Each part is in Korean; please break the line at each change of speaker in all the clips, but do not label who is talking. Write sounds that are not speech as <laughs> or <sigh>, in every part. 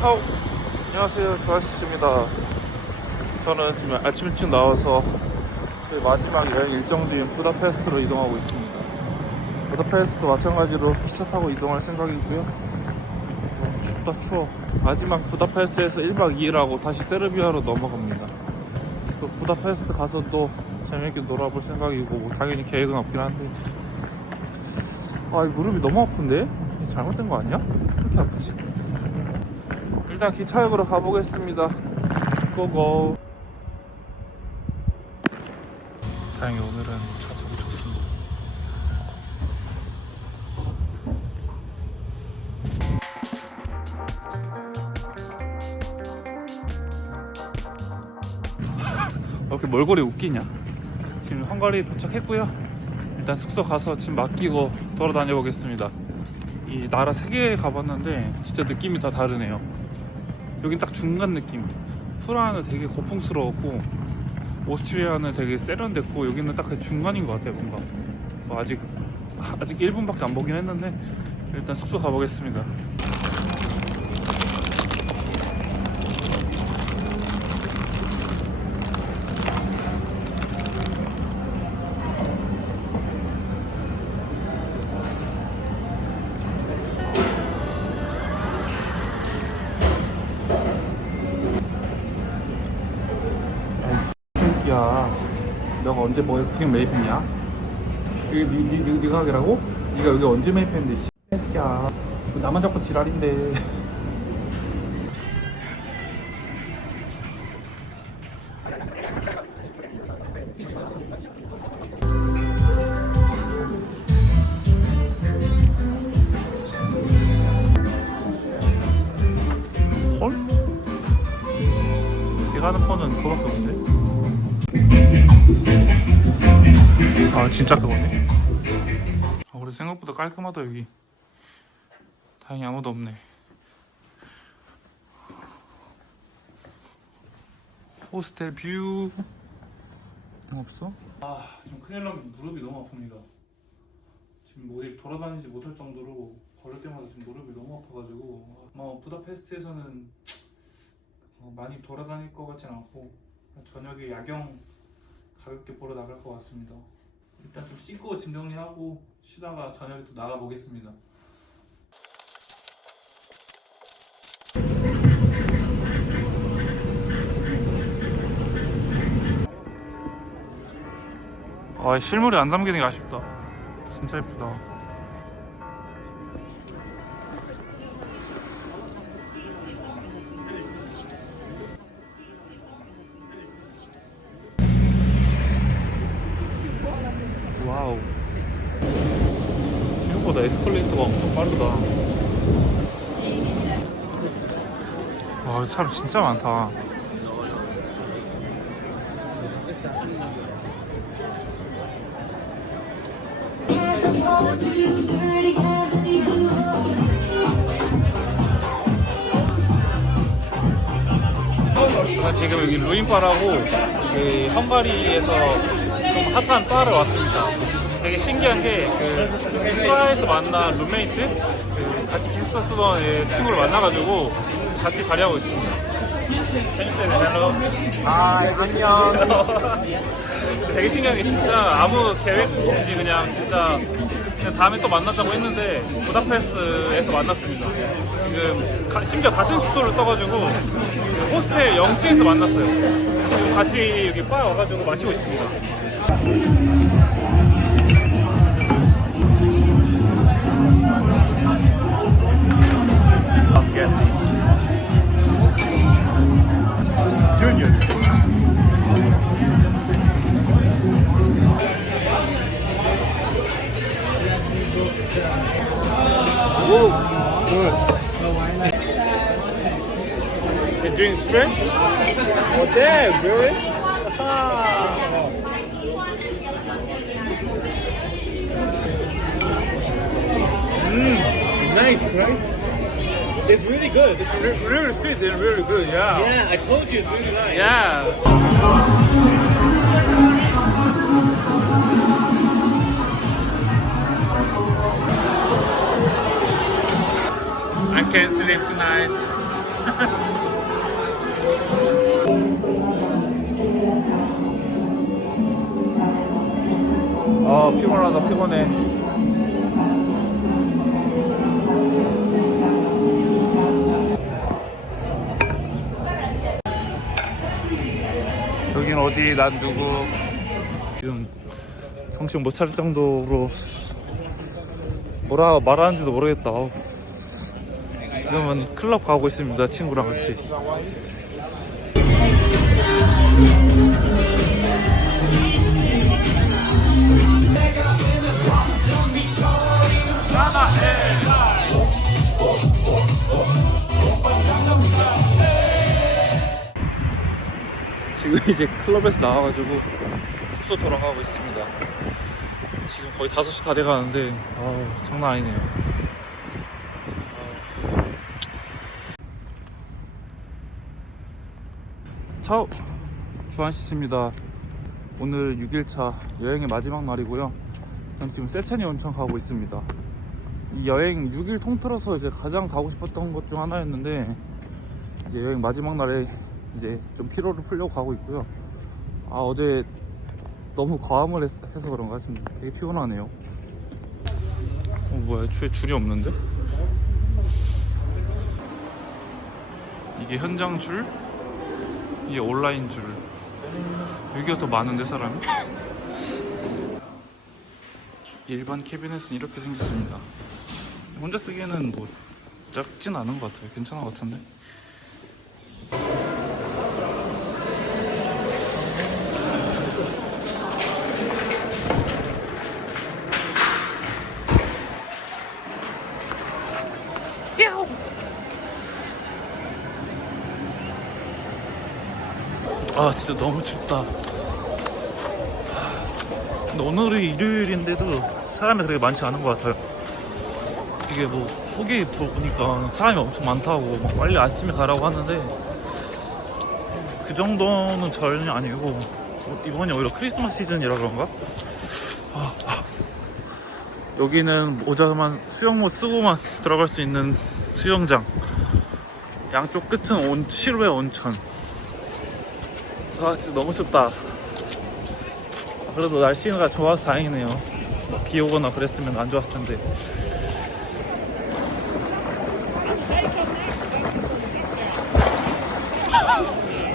차오 안녕하세요. 조아씨입니다. 저는 지금 아침 일찍 나와서 저희 마지막 여행 일정 중인 부다페스트로 이동하고 있습니다. 부다페스트도 마찬가지로 기차 타고 이동할 생각이고요. 어, 춥다 추워. 마지막 부다페스트에서 1박 2일 하고 다시 세르비아로 넘어갑니다. 그 부다페스트 가서 또 재밌게 놀아볼 생각이고 뭐 당연히 계획은 없긴 한데. 아이 무릎이 너무 아픈데? 잘못된 거 아니야? 왜 이렇게 아프지? 일단 기차역으로 가보겠습니다. 고고. 다행히 오늘은 차석이 좋습니다. 왜 이렇게 몰골이 웃기냐? 지금 헝가리 도착했고요. 일단 숙소 가서 짐 맡기고 돌아다녀 보겠습니다. 이 나라 세 개 가봤는데 진짜 느낌이 다 다르네요. 여긴 딱 중간 느낌. 프라하는 되게 고풍스러웠고 오스트리아는 되게 세련됐고 여기는 딱 그 중간인 것 같아요 뭔가. 뭐 아직 <laughs> 아직 1분밖에 안 보긴 했는데 일단 숙소 가보겠습니다. 야 너가 언제 뭐 그냥 매입했냐? 이게 니, 니, 니, 니가 하기라고? 니가 여기 언제 매입했는데 씨 새끼야 뭐 나만 자꾸 지랄인데 <laughs> 아 진짜 그거네. 아 그래 생각보다 깔끔하다 여기. 다행히 아무도 없네. 호스텔 뷰. 없어? 아 지금 큰일 나면 무릎이 너무 아픕니다. 지금 뭐 어디 돌아다니지 못할 정도로 걸을 때마다 지금 무릎이 너무 아파가지고 뭐 부다페스트에서는 어, 많이 돌아다닐 것 같진 않고 저녁에 야경 가볍게 보러 나갈 것 같습니다. 일단 좀 씻고 짐 정리하고 쉬다가 저녁에 또 나가 보겠습니다. 아 실물이 안 담기는 게 아쉽다. 진짜 예쁘다. 빠르다. 와, 사람 진짜 많다. 제가 지금 여기 루인바라고 그 헝가리에서 좀 핫한 바를 왔습니다. 되게 신기한 게그 프라하에서 만난 룸메이트 그 같이 기숙사 쓰던 애 친구를 만나가지고 같이 자리하고 있습니다. 재밌어요, 헬로. 아, 안녕. <laughs> 되게 신기한 게 진짜 아무 계획 없이 그냥 진짜 그냥 다음에 또 만나자고 했는데 부다페스트에서 만났습니다. 지금 가- 심지어 같은 숙소를 써가지고 그 호스텔 0층에서 만났어요. 지금 같이 여기 바 와가지고 마시고 있습니다.
Nice, right? It's really good. It's
Re- really sweet and really good, yeah.
yeah, I told you it's really nice.
Yeah. I can't sleep tonight. 아 <laughs> 피곤하다 피곤해 여긴 어디 난 누구? 지금 정신 못 차릴 정도로 뭐라 말하는지도 모르겠다. 지금은 클럽 가고 있습니다 친구랑 같이 지금 <laughs> 이제 클럽에서 나와가지고 숙소 돌아가고 있습니다. 지금 거의 5시 다 돼가는데 아우 장난 아니네요. 아우. 차오 주한씨입니다. 오늘 6일차 여행의 마지막 날이고요. 전 지금 세첸이 온천 가고 있습니다. 이 여행 6일 통틀어서 이제 가장 가고 싶었던 것 중 하나였는데 이제 여행 마지막 날에 이제 좀 피로를 풀려고 가고 있고요. 아 어제 너무 과음을 했, 해서 그런가 지금 되게 피곤하네요. 어 뭐야 애초에 줄이 없는데? 이게 현장 줄, 이게 온라인 줄. 여기가 더 많은데 사람이? <laughs> 일반 캐비넷은 이렇게 생겼습니다. 혼자 쓰기에는 뭐 작진 않은 것 같아요. 괜찮은 것 같은데. 아 진짜 너무 춥다 오늘이 일요일인데도 사람이 그렇게 많지 않은 것 같아요 이게 뭐 후기 보니까 사람이 엄청 많다고 막 빨리 아침에 가라고 하는데 그 정도는 전혀 아니고 이번이 오히려 크리스마스 시즌이라 그런가? 아, 아. 여기는 오자만 수영복 쓰고만 들어갈 수 있는 수영장 양쪽 끝은 온, 실외 온천 아 진짜 너무 춥다. 아, 그래도 날씨가 좋아서 다행이네요. 비 오거나 그랬으면 안 좋았을 텐데.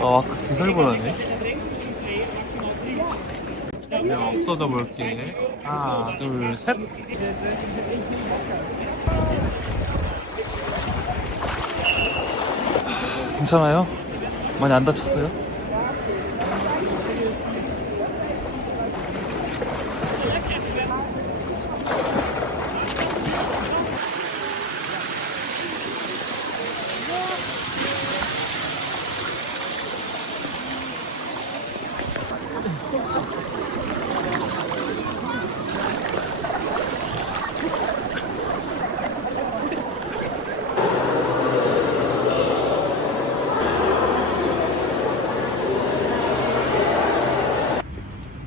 아 아까 개살벌하네. 내가 없어져 볼게. 하나 둘셋. 괜찮아요? 많이 안 다쳤어요?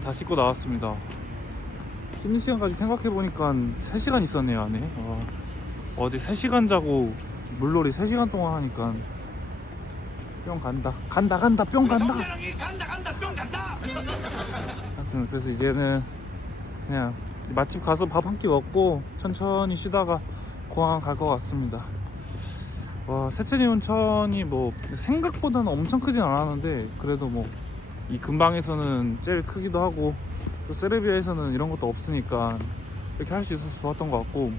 다 씻고 나왔습니다. 쉬는 시간까지 생각해보니까 3시간 있었네요, 안에. 와, 어제 3시간 자고 물놀이 3시간 동안 하니까 뿅 간다. 간다, 간다, 뿅 간다! 하여튼, 그래서 이제는 그냥 맛집 가서 밥 한 끼 먹고 천천히 쉬다가 공항 갈 것 같습니다. 와, 세체리 온천이 뭐 생각보다는 엄청 크진 않았는데 그래도 뭐 이 근방에서는 제일 크기도 하고 또 세르비아에서는 이런 것도 없으니까 이렇게 할 수 있어서 좋았던 것 같고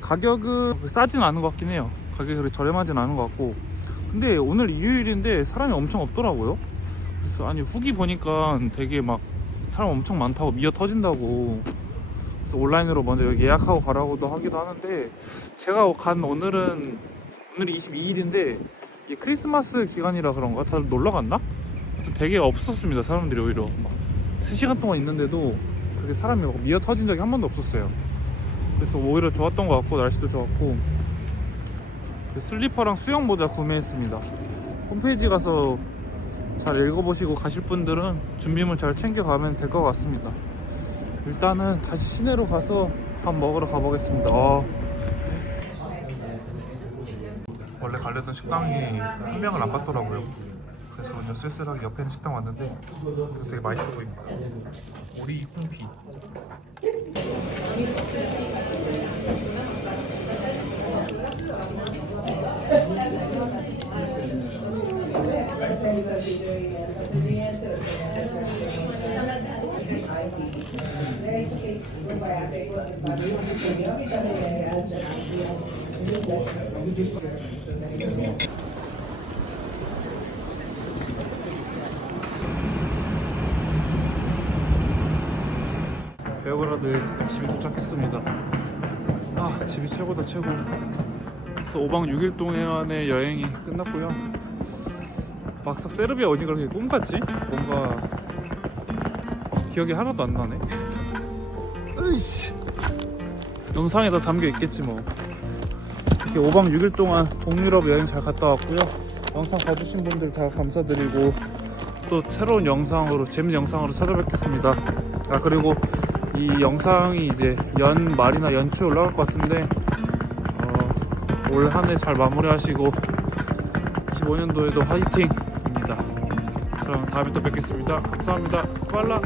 가격은 싸진 않은 것 같긴 해요. 가격이 그렇게 저렴하진 않은 것 같고. 근데 오늘 일요일인데 사람이 엄청 없더라고요. 그래서 아니 후기 보니까 되게 막 사람 엄청 많다고 미어 터진다고. 그래서 온라인으로 먼저 여기 예약하고 가라고도 하기도 하는데 제가 간 오늘은 오늘이 22일인데 이 크리스마스 기간이라 그런가? 다들 놀러 갔나? 되게 없었습니다 사람들이 오히려. 막 3시간 동안 있는데도 그렇게 사람이 막 미어 터진 적이 한 번도 없었어요. 그래서 오히려 좋았던 것 같고 날씨도 좋았고. 그 슬리퍼랑 수영 모자 구매했습니다. 홈페이지 가서 잘 읽어보시고 가실 분들은 준비물 잘 챙겨가면 될 것 같습니다. 일단은 다시 시내로 가서 밥 먹으러 가보겠습니다. 아.
원래 가려던 식당이 한 명을 안 받더라고요. 그래서 그냥 쓸쓸하게 옆에 있는 식당 왔는데 되게 맛있어 보입니다. 오리 콩피.
베오그라드 집에 도착했습니다. 아 집이 최고다 최고. 그래서 5박 6일 동안의 여행이 끝났고요. 막상 세르비아 어디 그렇게 꿈 같지? 뭔가 기억이 하나도 안 나네. 으이씨. 영상에 다 담겨 있겠지 뭐. 이렇게 5박 6일 동안 동유럽 여행 잘 갔다 왔고요. 영상 봐주신 분들 다 감사드리고 또 새로운 영상으로 재밌는 영상으로 찾아뵙겠습니다. 아 그리고 이 영상이 이제 연 말이나 연초에 올라갈 것 같은데 어, 올 한 해 잘 마무리하시고 25년도에도 화이팅입니다. 그럼 다음에 또 뵙겠습니다. 감사합니다. 빨라.